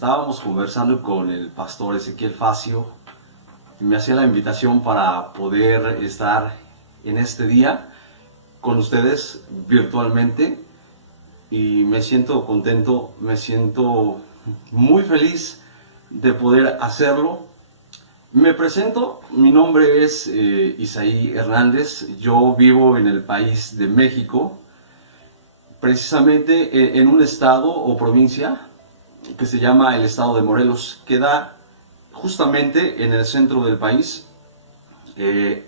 estábamos conversando con el pastor Ezequiel Facio y me hacía la invitación para poder estar en este día con ustedes virtualmente, y me siento contento, me siento muy feliz de poder hacerlo. Me presento, mi nombre es Isaí Hernández, yo vivo en el país de México, precisamente en un estado o provincia que se llama el estado de Morelos. Queda justamente en el centro del país,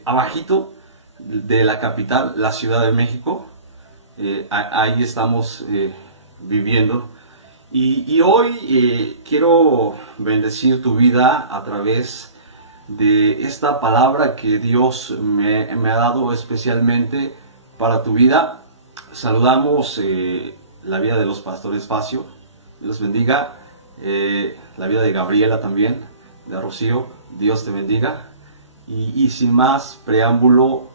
abajito de la capital, la Ciudad de México. Ahí estamos viviendo. Y hoy quiero bendecir tu vida a través de esta palabra que Dios me ha dado especialmente para tu vida. Saludamos la vida de los pastores Facio, Dios bendiga, la vida de Gabriela también, de Rocío, Dios te bendiga. Y sin más preámbulo,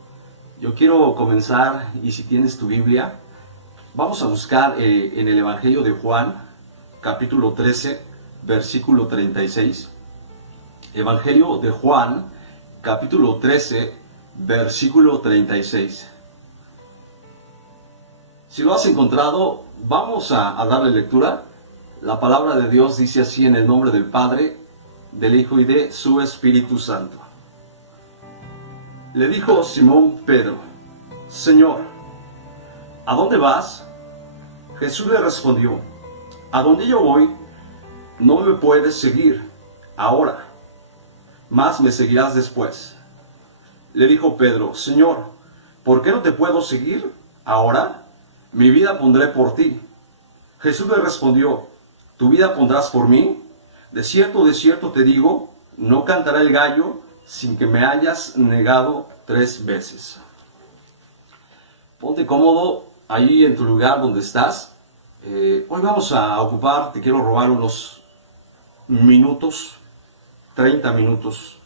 yo quiero comenzar, y si tienes tu Biblia, vamos a buscar en el Evangelio de Juan, capítulo 13, versículo 36. Evangelio de Juan, capítulo 13, versículo 36. Si lo has encontrado, vamos a darle lectura. La palabra de Dios dice así: en el nombre del Padre, del Hijo y de su Espíritu Santo. Le dijo Simón Pedro: Señor, ¿a dónde vas? Jesús le respondió: a donde yo voy, no me puedes seguir ahora, mas me seguirás después. Le dijo Pedro: Señor, ¿por qué no te puedo seguir ahora? Mi vida pondré por ti. Jesús le respondió: ¿tu vida pondrás por mí? De cierto te digo, no cantará el gallo sin que me hayas negado 3 veces. Ponte cómodo ahí en tu lugar donde estás. Hoy vamos a ocupar, te quiero robar unos minutos, 30 minutos.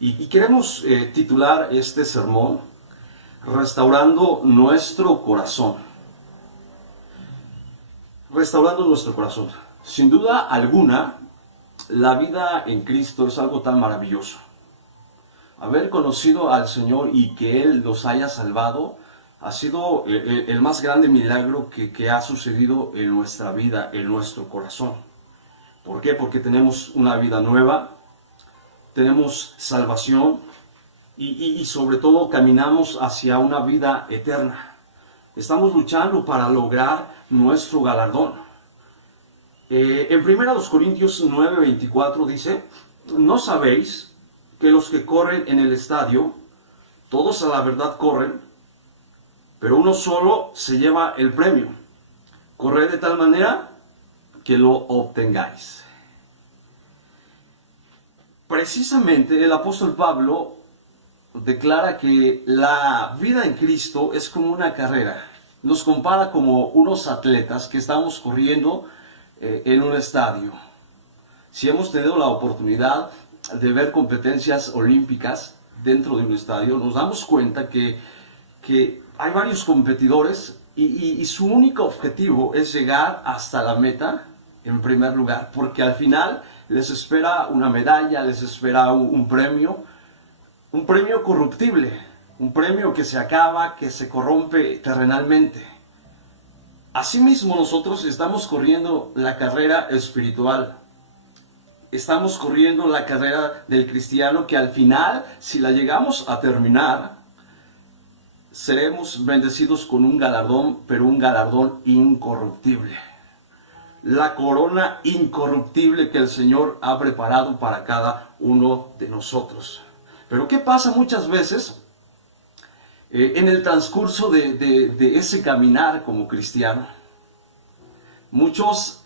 Y queremos titular este sermón: Restaurando nuestro corazón. Restaurando nuestro corazón. Sin duda alguna, la vida en Cristo es algo tan maravilloso. Haber conocido al Señor y que Él los haya salvado ha sido el más grande milagro que ha sucedido en nuestra vida, en nuestro corazón. ¿Por qué? Porque tenemos una vida nueva, tenemos salvación y sobre todo caminamos hacia una vida eterna. Estamos luchando para lograr nuestro galardón. En 1 Corintios 9:24 dice: ¿no sabéis que los que corren en el estadio, todos a la verdad corren, pero uno solo se lleva el premio? Corred de tal manera que lo obtengáis. Precisamente el apóstol Pablo declara que la vida en Cristo es como una carrera. Nos compara como unos atletas que estamos corriendo en un estadio. Si hemos tenido la oportunidad de ver competencias olímpicas dentro de un estadio, nos damos cuenta que hay varios competidores y su único objetivo es llegar hasta la meta en primer lugar, porque al final les espera una medalla, les espera un premio corruptible, un premio que se acaba, que se corrompe terrenalmente. Asimismo, nosotros estamos corriendo la carrera espiritual. Estamos corriendo la carrera del cristiano, que al final, si la llegamos a terminar, seremos bendecidos con un galardón, pero un galardón incorruptible. La corona incorruptible que el Señor ha preparado para cada uno de nosotros. Pero ¿qué pasa muchas veces en el transcurso de ese caminar como cristiano? Muchos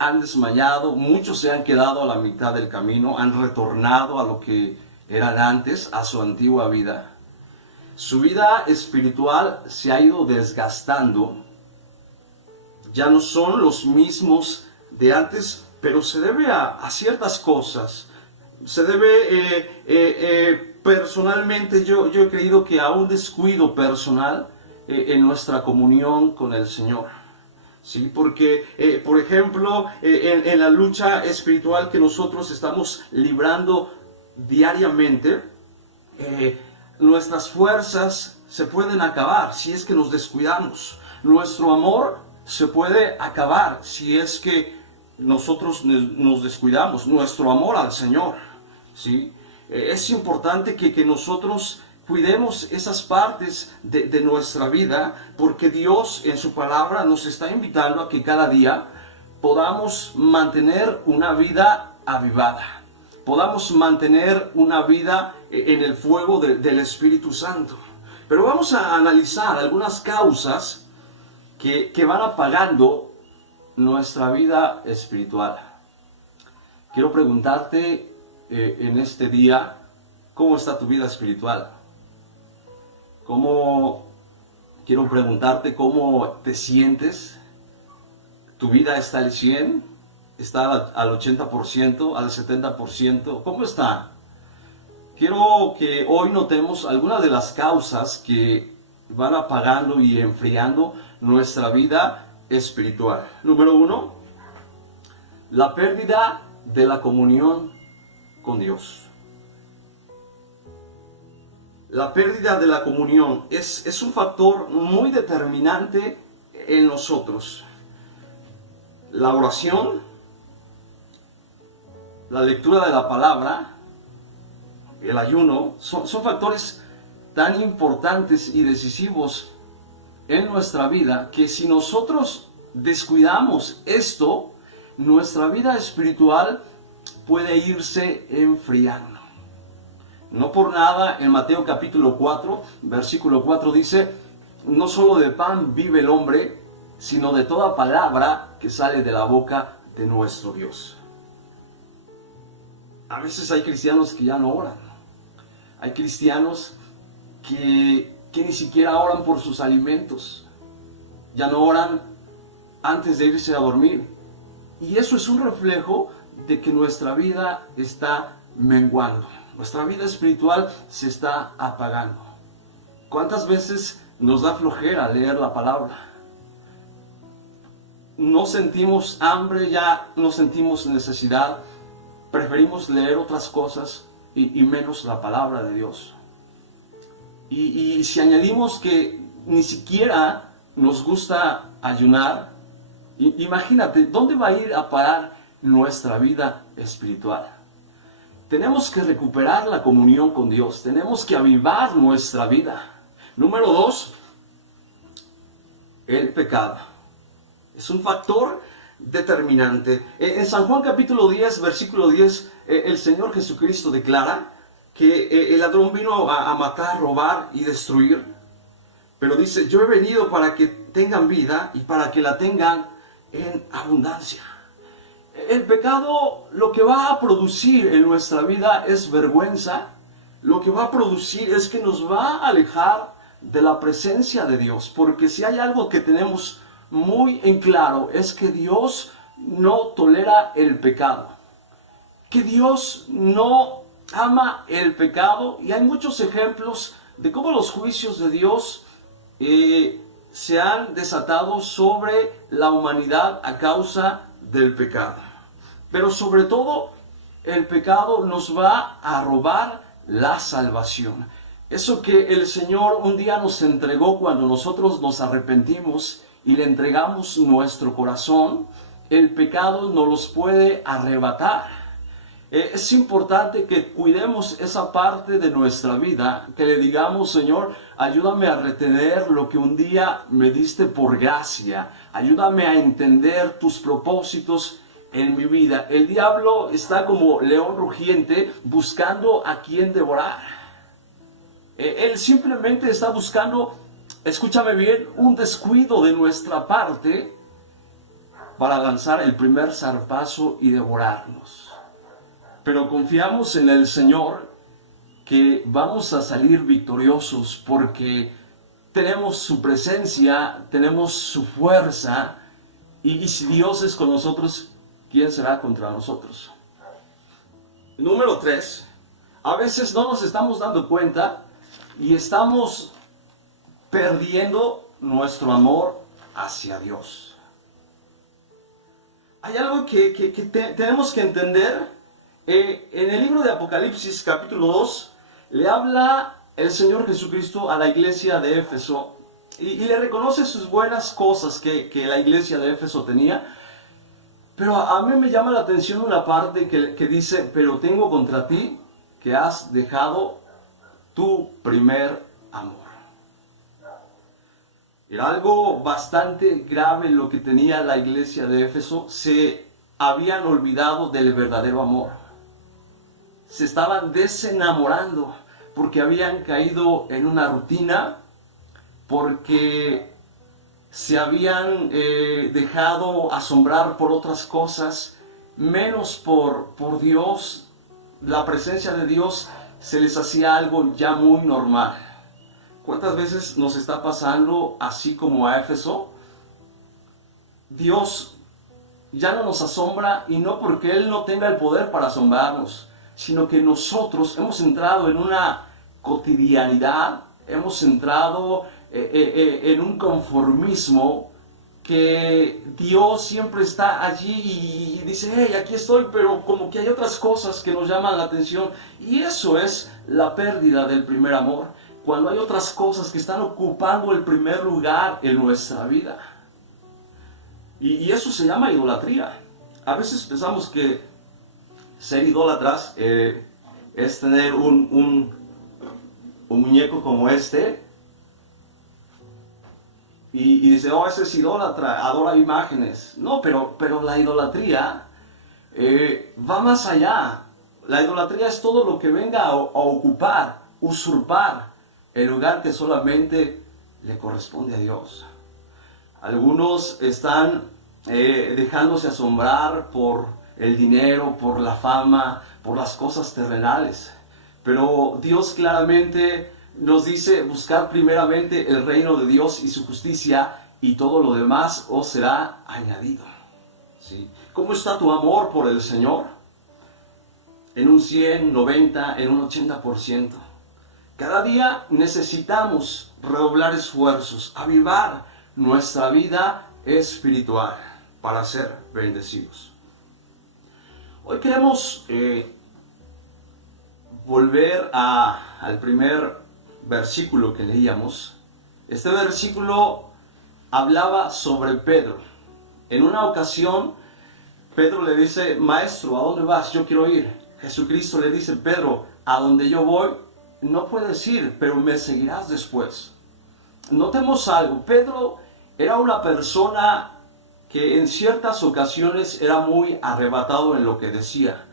han desmayado, muchos se han quedado a la mitad del camino, han retornado a lo que eran antes, a su antigua vida. Su vida espiritual se ha ido desgastando. Ya no son los mismos de antes, pero se debe a ciertas cosas. Se debe, personalmente, yo he creído que a un descuido personal en nuestra comunión con el Señor. ¿sí? Porque, por ejemplo, en la lucha espiritual que nosotros estamos librando diariamente, nuestras fuerzas se pueden acabar si es que nos descuidamos. Nuestro amor se puede acabar si es que nosotros nos descuidamos. Nuestro amor al Señor, ¿sí? Es importante que nosotros cuidemos esas partes de nuestra vida, porque Dios en su palabra nos está invitando a que cada día podamos mantener una vida avivada, podamos mantener una vida en el fuego del Espíritu Santo. Pero vamos a analizar algunas causas que van apagando nuestra vida espiritual. Quiero preguntarte en este día, ¿cómo está tu vida espiritual? Quiero preguntarte cómo te sientes. ¿Tu vida está al 100%? ¿Está al 80%? ¿Al 70%? ¿Cómo está? Quiero que hoy notemos algunas de las causas que van apagando y enfriando nuestra vida espiritual. Número 1, la pérdida de la comunión con Dios. La pérdida de la comunión es un factor muy determinante en nosotros. La oración, la lectura de la palabra, el ayuno, son factores tan importantes y decisivos en nuestra vida que si nosotros descuidamos esto, nuestra vida espiritual puede irse enfriando. No por nada en Mateo capítulo 4, versículo 4 dice: no solo de pan vive el hombre, sino de toda palabra que sale de la boca de nuestro Dios. A veces hay cristianos que ya no oran. Hay cristianos que ni siquiera oran por sus alimentos. Ya no oran antes de irse a dormir. Y eso es un reflejo de que nuestra vida está menguando. Nuestra vida espiritual se está apagando. ¿Cuántas veces nos da flojera leer la palabra? No sentimos hambre, ya no sentimos necesidad. Preferimos leer otras cosas y menos la palabra de Dios. Y si añadimos que ni siquiera nos gusta ayunar, imagínate, ¿dónde va a ir a parar nuestra vida espiritual? Tenemos que recuperar la comunión con Dios. Tenemos que avivar nuestra vida. Número 2, el pecado. Es un factor determinante. En San Juan capítulo 10, versículo 10, el Señor Jesucristo declara que el ladrón vino a matar, robar y destruir. Pero dice: yo he venido para que tengan vida y para que la tengan en abundancia. El pecado lo que va a producir en nuestra vida es vergüenza. Lo que va a producir es que nos va a alejar de la presencia de Dios. Porque si hay algo que tenemos muy en claro, es que Dios no tolera el pecado. Que Dios no ama el pecado. Y hay muchos ejemplos de cómo los juicios de Dios se han desatado sobre la humanidad a causa del pecado. Pero sobre todo, el pecado nos va a robar la salvación. Eso que el Señor un día nos entregó cuando nosotros nos arrepentimos y le entregamos nuestro corazón, el pecado nos los puede arrebatar. Es importante que cuidemos esa parte de nuestra vida, que le digamos: Señor, ayúdame a retener lo que un día me diste por gracia. Ayúdame a entender tus propósitos en mi vida. El diablo está como león rugiente buscando a quien devorar. Él simplemente está buscando, escúchame bien, un descuido de nuestra parte para lanzar el primer zarpazo y devorarnos. Pero confiamos en el Señor que vamos a salir victoriosos porque tenemos su presencia, tenemos su fuerza, y si Dios es con nosotros, ¿quién será contra nosotros? Número 3, a veces no nos estamos dando cuenta y estamos perdiendo nuestro amor hacia Dios. hay algo que tenemos que entender. En el libro de Apocalipsis, capítulo 2, le habla el Señor Jesucristo a la iglesia de Éfeso y le reconoce sus buenas cosas que la iglesia de Éfeso tenía. Pero a mí me llama la atención una parte que dice: pero tengo contra ti que has dejado tu primer amor. Era algo bastante grave lo que tenía la iglesia de Éfeso. Se habían olvidado del verdadero amor. Se estaban desenamorando porque habían caído en una rutina, porque se habían dejado asombrar por otras cosas, menos por Dios. La presencia de Dios se les hacía algo ya muy normal. ¿Cuántas veces nos está pasando así como a Éfeso? Dios ya no nos asombra, y no porque Él no tenga el poder para asombrarnos, sino que nosotros hemos entrado en una cotidianidad, hemos entrado en un conformismo, que Dios siempre está allí y dice: hey, aquí estoy, pero como que hay otras cosas que nos llaman la atención. Y eso es la pérdida del primer amor, cuando hay otras cosas que están ocupando el primer lugar en nuestra vida. Y eso se llama idolatría. A veces pensamos que ser idólatras es tener un muñeco como este, y dice: oh, ese es idólatra, adora imágenes. No, pero la idolatría va más allá. La idolatría es todo lo que venga a ocupar, usurpar el lugar que solamente le corresponde a Dios. Algunos están dejándose asombrar por el dinero, por la fama, por las cosas terrenales. Pero Dios claramente nos dice: buscar primeramente el reino de Dios y su justicia, y todo lo demás os será añadido. ¿Sí? ¿Cómo está tu amor por el Señor? En un 100, 90, en un 80%. Cada día necesitamos redoblar esfuerzos, avivar nuestra vida espiritual para ser bendecidos. Hoy queremos volver al primer versículo que leíamos. Este versículo hablaba sobre Pedro. En una ocasión, Pedro le dice: maestro, ¿a dónde vas? Yo quiero ir. Jesucristo le dice: Pedro, a donde yo voy no puedes ir, pero me seguirás después. Notemos algo. Pedro era una persona que en ciertas ocasiones era muy arrebatado en lo que decía.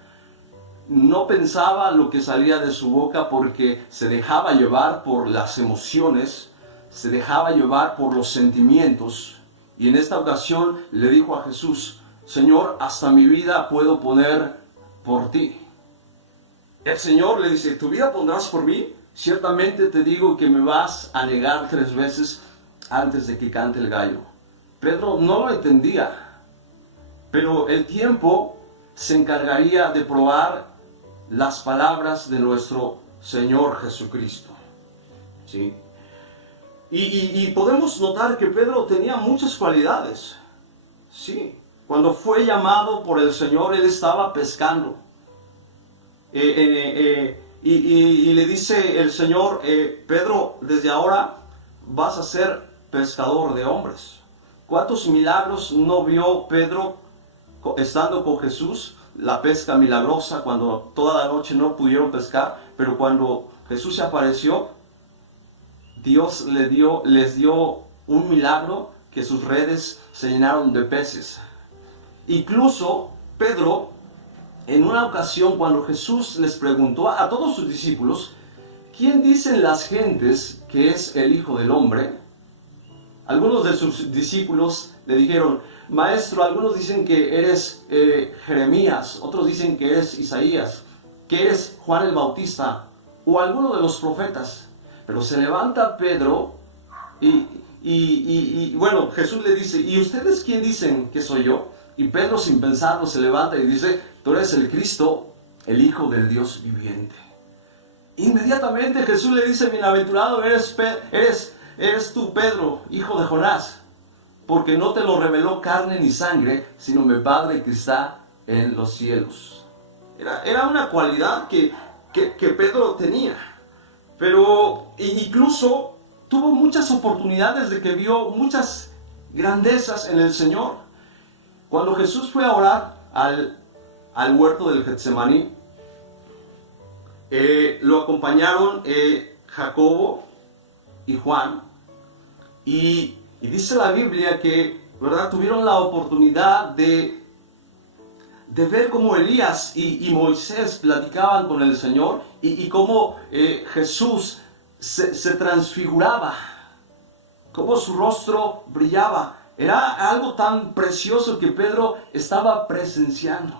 No pensaba lo que salía de su boca, porque se dejaba llevar por las emociones, se dejaba llevar por los sentimientos. Y en esta ocasión le dijo a Jesús: Señor, hasta mi vida puedo poner por ti. El Señor le dice: ¿tu vida pondrás por mí? Ciertamente te digo que me vas a negar 3 veces antes de que cante el gallo. Pedro no lo entendía, pero el tiempo se encargaría de probar las palabras de nuestro Señor Jesucristo. ¿Sí? Y podemos notar que Pedro tenía muchas cualidades. Sí, cuando fue llamado por el Señor, él estaba pescando. Y le dice el Señor: Pedro, desde ahora vas a ser pescador de hombres. ¿Cuántos milagros no vio Pedro estando con Jesús? La pesca milagrosa, cuando toda la noche no pudieron pescar, pero cuando Jesús se apareció, Dios les dio un milagro, que sus redes se llenaron de peces. Incluso Pedro, en una ocasión, cuando Jesús les preguntó a todos sus discípulos: ¿quién dicen las gentes que es el Hijo del Hombre? Algunos de sus discípulos le dijeron: Maestro, algunos dicen que eres Jeremías, otros dicen que eres Isaías, que eres Juan el Bautista, o alguno de los profetas. Pero se levanta Pedro y bueno, Jesús le dice: ¿y ustedes quién dicen que soy yo? Y Pedro, sin pensarlo, se levanta y dice: tú eres el Cristo, el Hijo del Dios viviente. Inmediatamente Jesús le dice: bienaventurado eres tú, Pedro, hijo de Jonás, porque no te lo reveló carne ni sangre, sino mi Padre que está en los cielos. Era una cualidad que Pedro tenía, pero incluso tuvo muchas oportunidades de que vio muchas grandezas en el Señor. Cuando Jesús fue a orar al huerto del Getsemaní, lo acompañaron Jacobo y Juan, y dice la Biblia que, ¿verdad?, tuvieron la oportunidad de ver cómo Elías y Moisés platicaban con el Señor y cómo Jesús se transfiguraba, cómo su rostro brillaba. Era algo tan precioso que Pedro estaba presenciando.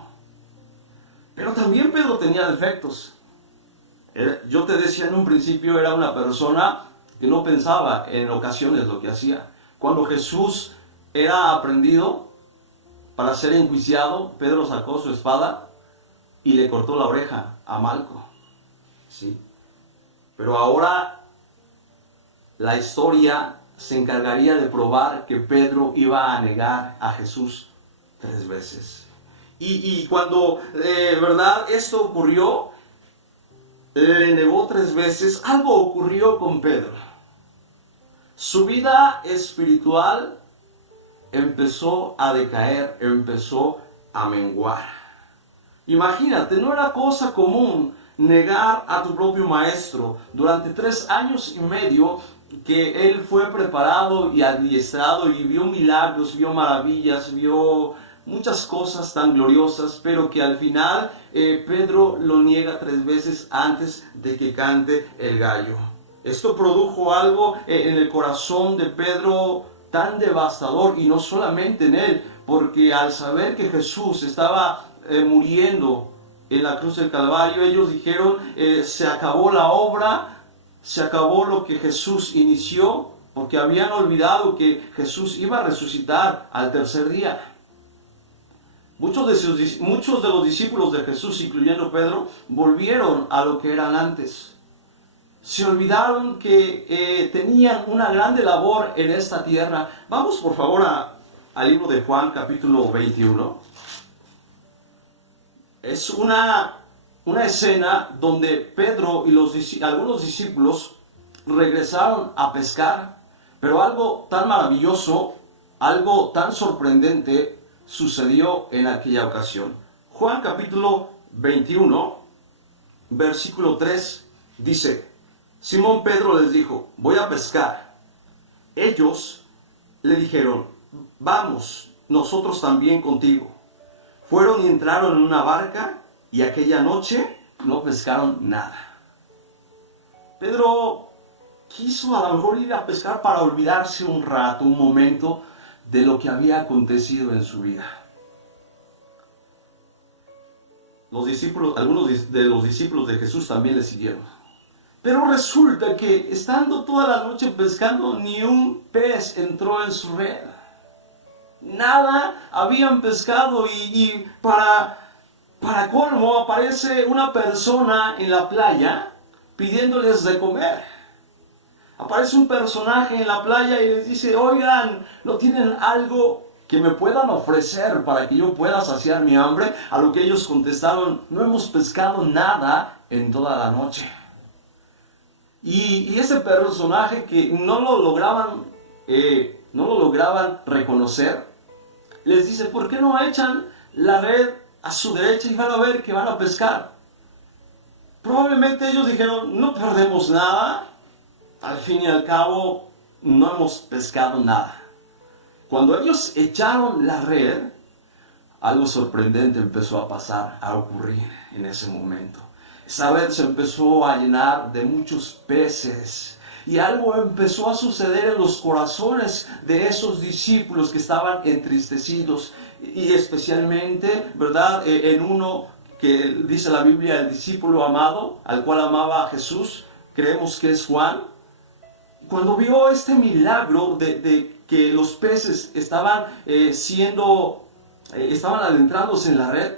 Pero también Pedro tenía defectos. Yo te decía en un principio, era una persona que no pensaba en ocasiones lo que hacía. Cuando Jesús era aprendido para ser enjuiciado, Pedro sacó su espada y le cortó la oreja a Malco. ¿Sí? Pero ahora la historia se encargaría de probar que Pedro iba a negar a Jesús 3 veces. Y cuando, ¿verdad?, esto ocurrió, le negó 3 veces, algo ocurrió con Pedro. Su vida espiritual empezó a decaer, empezó a menguar. Imagínate, no era cosa común negar a tu propio maestro. Durante 3 años y medio que él fue preparado y adiestrado y vio milagros, vio maravillas, vio muchas cosas tan gloriosas, pero que al final Pedro lo niega 3 veces antes de que cante el gallo. Esto produjo algo en el corazón de Pedro tan devastador, y no solamente en él, porque al saber que Jesús estaba muriendo en la cruz del Calvario, ellos dijeron, se acabó la obra, se acabó lo que Jesús inició, porque habían olvidado que Jesús iba a resucitar al 3er día. Muchos de los discípulos de Jesús, incluyendo Pedro, volvieron a lo que eran antes. Se olvidaron que tenían una grande labor en esta tierra. Vamos por favor al libro de Juan, capítulo 21. Es una escena donde Pedro y algunos discípulos regresaron a pescar, pero algo tan maravilloso, algo tan sorprendente sucedió en aquella ocasión. Juan capítulo 21, versículo 3 dice: Simón Pedro les dijo, voy a pescar. Ellos le dijeron, vamos, nosotros también contigo. Fueron y entraron en una barca, y aquella noche no pescaron nada. Pedro quiso a lo mejor ir a pescar para olvidarse un rato, un momento, de lo que había acontecido en su vida. Algunos de los discípulos de Jesús también le siguieron. Pero resulta que estando toda la noche pescando, ni un pez entró en su red. Nada habían pescado, y para colmo aparece una persona en la playa pidiéndoles de comer. Aparece un personaje en la playa y les dice, oigan, ¿no tienen algo que me puedan ofrecer para que yo pueda saciar mi hambre? A lo que ellos contestaron, no hemos pescado nada en toda la noche. Y ese personaje que no lo lograban reconocer, les dice, ¿por qué no echan la red a su derecha y van a ver que van a pescar? Probablemente ellos dijeron, no perdemos nada, al fin y al cabo no hemos pescado nada. Cuando ellos echaron la red, algo sorprendente empezó a pasar, a ocurrir en ese momento. Esa red se empezó a llenar de muchos peces, y algo empezó a suceder en los corazones de esos discípulos que estaban entristecidos, y especialmente, ¿verdad?, en uno que dice la Biblia, el discípulo amado, al cual amaba a Jesús, creemos que es Juan. Cuando vio este milagro de que los peces estaban adentrándose en la red,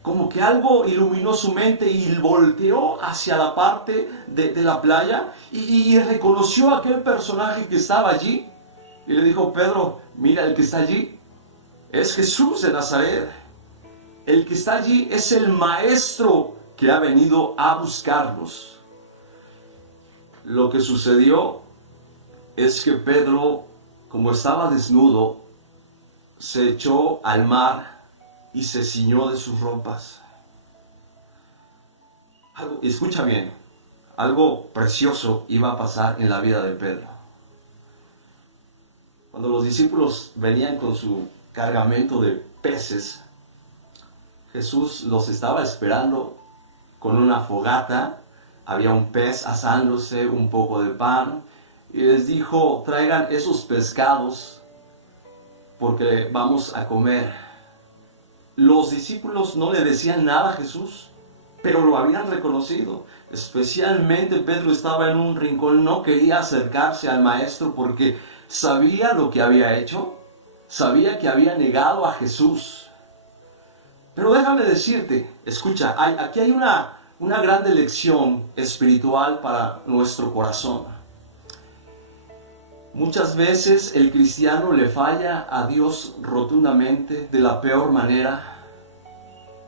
como que algo iluminó su mente y volteó hacia la parte de la playa y reconoció a aquel personaje que estaba allí. Y le dijo, Pedro, mira, el que está allí es Jesús de Nazaret. El que está allí es el Maestro que ha venido a buscarnos. Lo que sucedió es que Pedro, como estaba desnudo, se echó al mar y se ciñó de sus ropas. Escucha bien, algo precioso iba a pasar en la vida de Pedro. Cuando los discípulos venían con su cargamento de peces, Jesús los estaba esperando con una fogata. Había un pez asándose, un poco de pan, y les dijo: traigan esos pescados porque vamos a comer. Los discípulos no le decían nada a Jesús, pero lo habían reconocido. Especialmente Pedro estaba en un rincón, no quería acercarse al maestro porque sabía lo que había hecho, sabía que había negado a Jesús. Pero déjame decirte, escucha, aquí hay una gran lección espiritual para nuestro corazón. Muchas veces el cristiano le falla a Dios rotundamente, de la peor manera.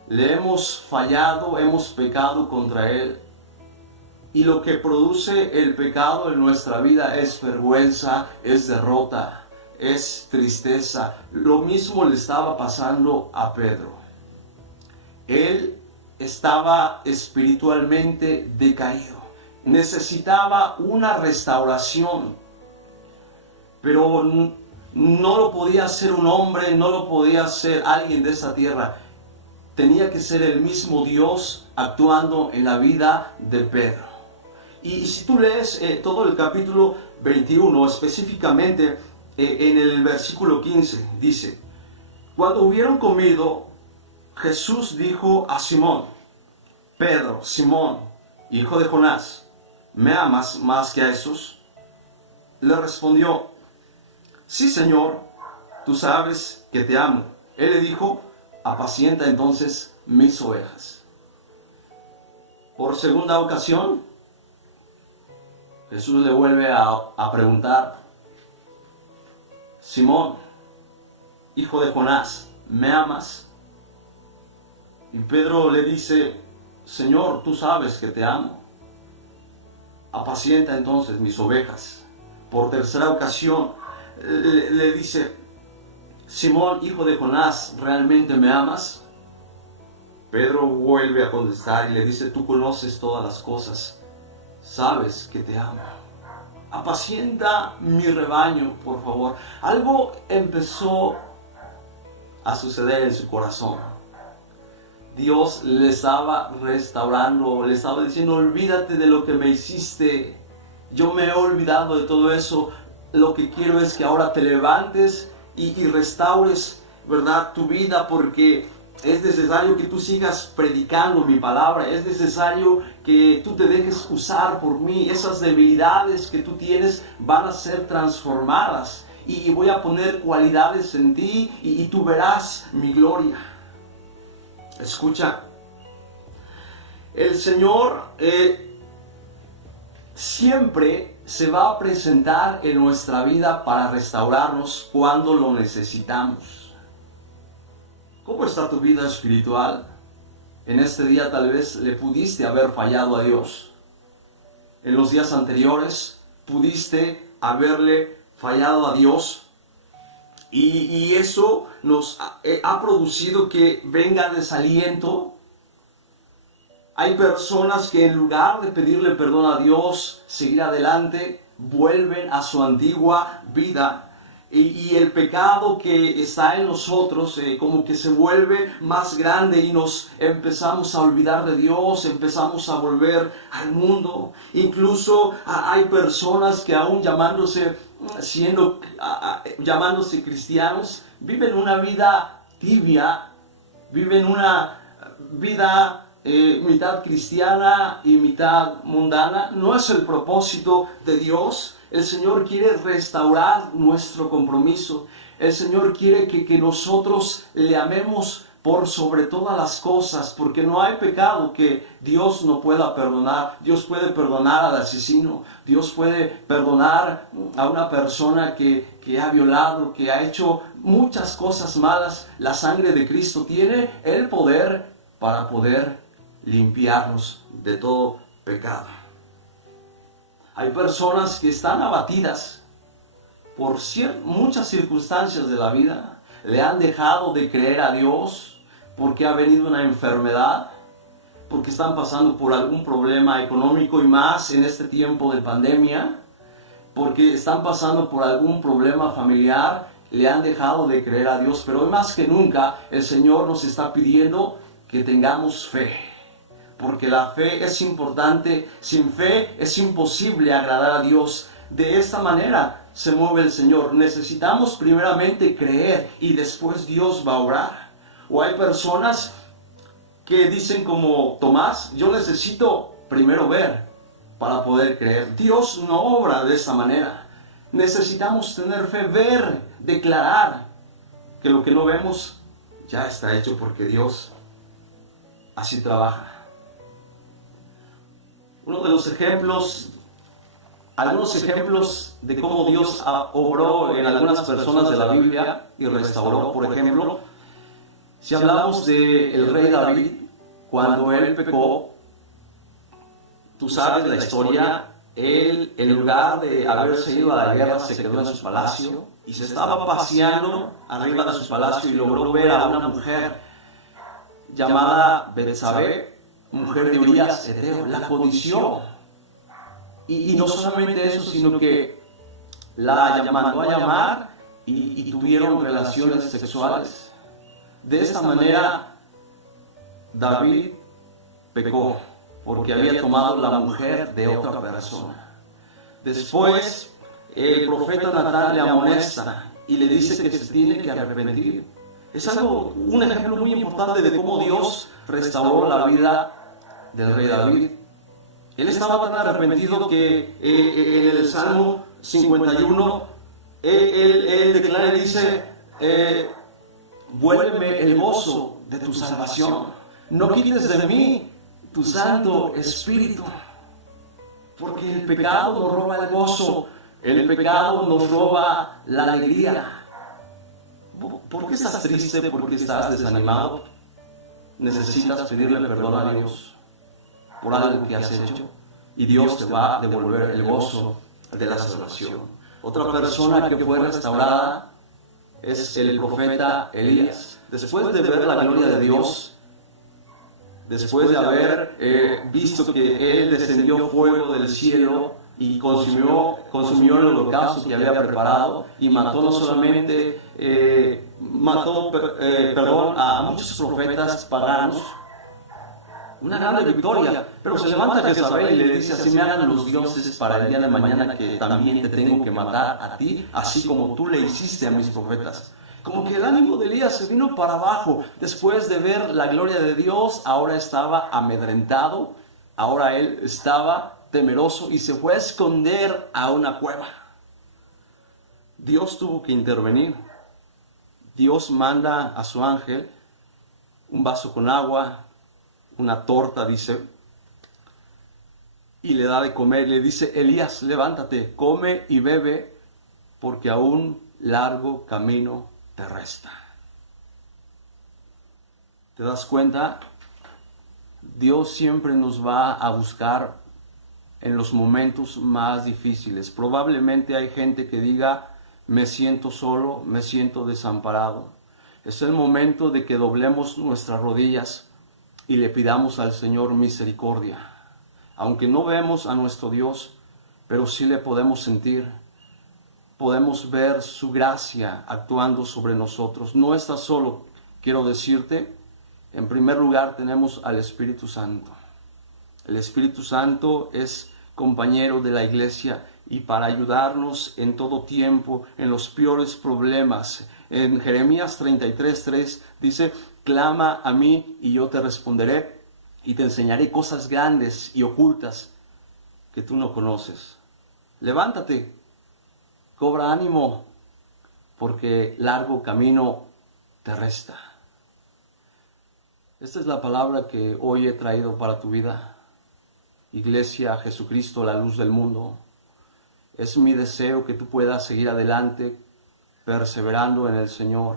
Le hemos fallado, hemos pecado contra Él. Y lo que produce el pecado en nuestra vida es vergüenza, es derrota, es tristeza. Lo mismo le estaba pasando a Pedro. Él estaba espiritualmente decaído. Necesitaba una restauración. Pero no lo podía hacer un hombre, no lo podía hacer alguien de esta tierra. Tenía que ser el mismo Dios actuando en la vida de Pedro. Y si tú lees todo el capítulo 21, específicamente en el versículo 15, dice: cuando hubieron comido, Jesús dijo a Simón: Pedro, Simón, hijo de Jonás, ¿me amas más que a esos? Le respondió: sí, Señor, tú sabes que te amo. Él le dijo: apacienta entonces mis ovejas. Por segunda ocasión, Jesús le vuelve a preguntar: Simón, hijo de Jonás, ¿me amas? Y Pedro le dice: Señor, tú sabes que te amo. Apacienta entonces mis ovejas. Por tercera ocasión le dice: Simón, hijo de Jonás, ¿realmente me amas? Pedro vuelve a contestar y le dice: tú conoces todas las cosas, sabes que te amo. Apacienta mi rebaño, por favor. Algo empezó a suceder en su corazón. Dios le estaba restaurando, le estaba diciendo: olvídate de lo que me hiciste. Yo me he olvidado de todo eso. Lo que quiero es que ahora te levantes y restaures, ¿verdad?, tu vida, porque es necesario que tú sigas predicando mi palabra. Es necesario que tú te dejes usar por mí. Esas debilidades que tú tienes van a ser transformadas. Y voy a poner cualidades en ti y tú verás mi gloria. Escucha, el Señor siempre se va a presentar en nuestra vida para restaurarnos cuando lo necesitamos. ¿Cómo está tu vida espiritual? En este día tal vez le pudiste haber fallado a Dios. En los días anteriores pudiste haberle fallado a Dios. Y eso nos ha producido que venga desaliento. Hay personas que en lugar de pedirle perdón a Dios, seguir adelante, vuelven a su antigua vida. Y el pecado que está en nosotros como que se vuelve más grande y nos empezamos a olvidar de Dios, empezamos a volver al mundo. Incluso hay personas que aún llamándose cristianos, viven una vida tibia, viven una vida mitad cristiana y mitad mundana. No es el propósito de Dios. El Señor quiere restaurar nuestro compromiso. El Señor quiere que nosotros le amemos por sobre todas las cosas, porque no hay pecado que Dios no pueda perdonar. Dios puede perdonar al asesino, Dios puede perdonar a una persona que ha violado, que ha hecho muchas cosas malas. La sangre de Cristo tiene el poder para poder limpiarnos de todo pecado. Hay personas que están abatidas por muchas circunstancias de la vida, le han dejado de creer a Dios porque ha venido una enfermedad, porque están pasando por algún problema económico y más en este tiempo de pandemia, porque están pasando por algún problema familiar, le han dejado de creer a Dios. Pero hoy más que nunca el Señor nos está pidiendo que tengamos fe, porque la fe es importante. Sin fe es imposible agradar a Dios. De esta manera se mueve el Señor. Necesitamos primeramente creer y después Dios va a obrar. O hay personas que dicen como Tomás, yo necesito primero ver para poder creer. Dios no obra de esta manera. Necesitamos tener fe, ver, declarar que lo que no vemos ya está hecho, porque Dios así trabaja. Algunos ejemplos de cómo Dios obró en algunas personas de la Biblia y restauró. Por ejemplo, si hablamos del rey David, cuando él pecó, tú sabes la historia, él en lugar de haberse ido a la guerra se quedó en su palacio y se estaba paseando arriba de su palacio y logró ver a una mujer llamada Betsabé, mujer de Urías Eteo. La codició. Y no solamente eso, sino que la mandó a llamar y tuvieron relaciones sexuales. De esta manera, David pecó porque había tomado la mujer de otra persona. Después, el profeta Natán le amonesta y le dice que se tiene que arrepentir. Es un ejemplo muy importante de cómo Dios restauró la vida del rey David. Él estaba tan arrepentido que en el Salmo 51, él declara y dice, vuélveme el gozo de tu salvación, no quites de mí tu Santo Espíritu, porque el pecado nos roba el gozo, el pecado nos roba la alegría. ¿Por qué estás triste? ¿Por qué estás desanimado? Necesitas pedirle perdón a Dios por algo que has hecho y Dios te va a devolver el gozo de la salvación. Otra persona que fue restaurada es el profeta Elías. Después de ver la gloria de Dios, después de haber visto que él descendió fuego del cielo y consumió el holocausto que había preparado y mató no solamente a muchos profetas paganos, una gran victoria, pero se levanta Jezabel y le dice, así me hagan los dioses para el día de mañana que también te tengo que matar a ti, así como tú le hiciste a mis profetas. Como que el ánimo de Elías se vino para abajo. Después de ver la gloria de Dios, ahora estaba amedrentado, ahora él estaba temeroso y se fue a esconder a una cueva. Dios tuvo que intervenir. Dios manda a su ángel un vaso con agua, una torta, dice, y le da de comer. Le dice, Elías, levántate, come y bebe, porque aún largo camino te resta. ¿Te das cuenta? Dios siempre nos va a buscar en los momentos más difíciles. Probablemente hay gente que diga, me siento solo, me siento desamparado. Es el momento de que doblemos nuestras rodillas y le pidamos al Señor misericordia. Aunque no vemos a nuestro Dios, pero sí le podemos sentir. Podemos ver su gracia actuando sobre nosotros. No estás solo, quiero decirte. En primer lugar tenemos al Espíritu Santo. El Espíritu Santo es compañero de la iglesia y para ayudarnos en todo tiempo, en los peores problemas. En Jeremías 33:3 dice, clama a mí y yo te responderé y te enseñaré cosas grandes y ocultas que tú no conoces. Levántate, cobra ánimo, porque largo camino te resta. Esta es la palabra que hoy he traído para tu vida. Iglesia, Jesucristo, la luz del mundo. Es mi deseo que tú puedas seguir adelante, perseverando en el Señor,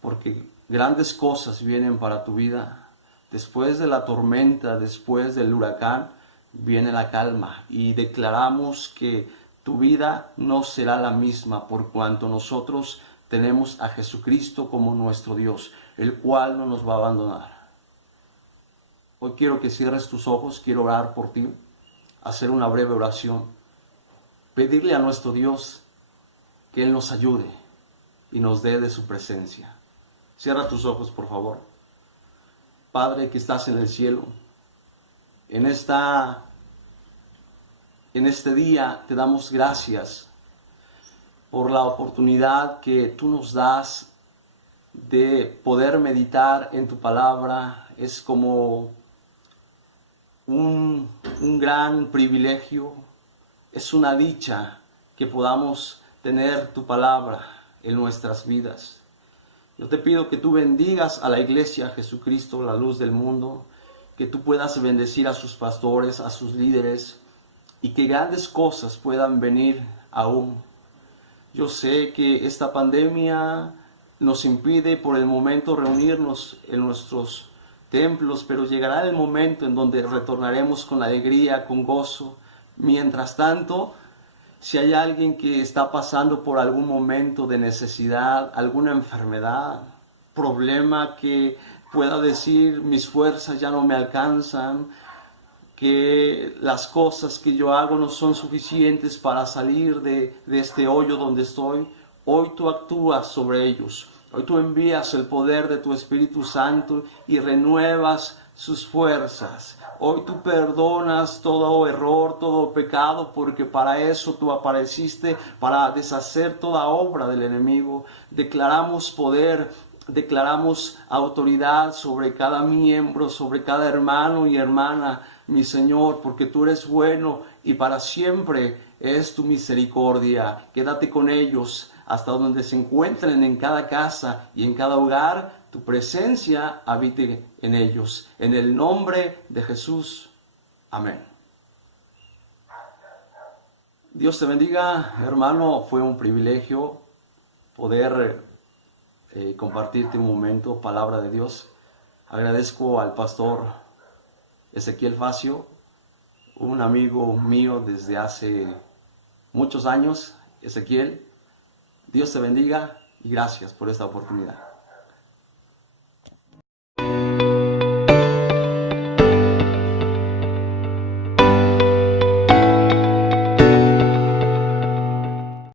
porque grandes cosas vienen para tu vida. Después de la tormenta, después del huracán, viene la calma, y declaramos que tu vida no será la misma por cuanto nosotros tenemos a Jesucristo como nuestro Dios, el cual no nos va a abandonar. Hoy quiero que cierres tus ojos, quiero orar por ti, hacer una breve oración, pedirle a nuestro Dios que Él nos ayude y nos dé de su presencia. Cierra tus ojos, por favor. Padre que estás en el cielo, en este día te damos gracias por la oportunidad que tú nos das de poder meditar en tu palabra. Es como un gran privilegio, es una dicha que podamos tener tu palabra en nuestras vidas. Yo te pido que tú bendigas a la iglesia Jesucristo, la luz del mundo, que tú puedas bendecir a sus pastores, a sus líderes, y que grandes cosas puedan venir aún. Yo sé que esta pandemia nos impide por el momento reunirnos en nuestros templos, pero llegará el momento en donde retornaremos con alegría, con gozo. Mientras tanto, si hay alguien que está pasando por algún momento de necesidad, alguna enfermedad, problema que pueda decir mis fuerzas ya no me alcanzan, que las cosas que yo hago no son suficientes para salir de este hoyo donde estoy, hoy tú actúas sobre ellos. Hoy tú envías el poder de tu Espíritu Santo y renuevas sus fuerzas. Hoy tú perdonas todo error, todo pecado, porque para eso tú apareciste, para deshacer toda obra del enemigo. Declaramos poder, declaramos autoridad sobre cada miembro, sobre cada hermano y hermana, mi Señor, porque tú eres bueno y para siempre es tu misericordia. Quédate con ellos hasta donde se encuentren, en cada casa y en cada hogar, tu presencia habite en ellos. En el nombre de Jesús. Amén. Dios te bendiga, hermano. Fue un privilegio poder compartirte un momento, palabra de Dios. Agradezco al pastor Ezequiel Facio, un amigo mío desde hace muchos años. Ezequiel, Dios te bendiga y gracias por esta oportunidad.